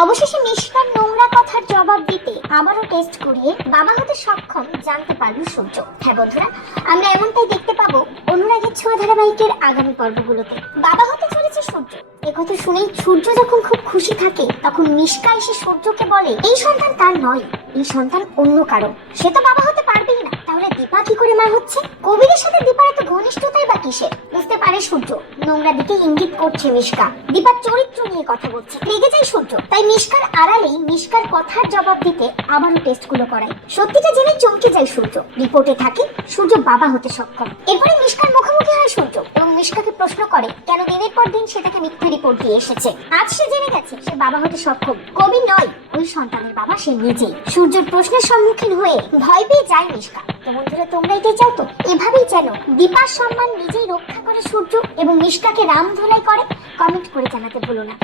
অবশেষে মিশকার নোংরা কথার জবাব দিতে আবারও টেস্ট করিয়ে বাবা হতে সক্ষম জানতে পারল সূর্য। হ্যাঁ বন্ধুরা, আমরা এমনটাই দেখতে পাবো অনুরাগের ছোঁয়া ধারাবাহিকের আগামী পর্বগুলোতে। বাবা হতে চলেছে সূর্য। একথা শুনেই সূর্য যখন খুব খুশি থাকে, তখন মিশকা এসে সূর্যকে বলে এই সন্তান তার নয়, এই সন্তান অন্য কারো। সে তো বাবা হতে পারবেই না, তাহলে দীপা কি করে মা হচ্ছে? কবিরের সাথে দীপার এত ঘনিষ্ঠতাই বা কিসের? বুঝতে পারে সূর্য নোংরা দিকে ইঙ্গিত করছে মিশকা। দীপার চরিত্র নিয়ে কথা বলছে, রেগে যায় সূর্য। তাই মিশকার আড়ালেই মিশকার কথার জবাব দিতে আবারও টেস্ট গুলো করায়। সত্যিটা জেনে চমকে যায় সূর্য। রিপোর্টে থাকে সূর্য বাবা হতে সক্ষম। এরপরে মিশকার মুখোমুখি হয় সূর্য এবং মিশকাকে প্রশ্ন করে কেন দিনের পর দিন সে তাকে মিথ্যে রিপোর্ট দিয়ে এসেছে। আজ সে জেনে গেছে সে বাবা হতে সক্ষম। কবির নয়, ওই সন্তানের বাবা সে নিজেই। সূর্যের প্রশ্নের সম্মুখীন হয়ে ভয় পেয়ে যায় মিশকা। তো বন্ধুরা, তোমরা এটাই চাও তো? এভাবেই যেন দীপার সম্মান নিজেই রক্ষা করে সূর্য এবং মিশকাকে রাম ধোলাই করে। কমেন্ট করে জানাতে ভুলো না।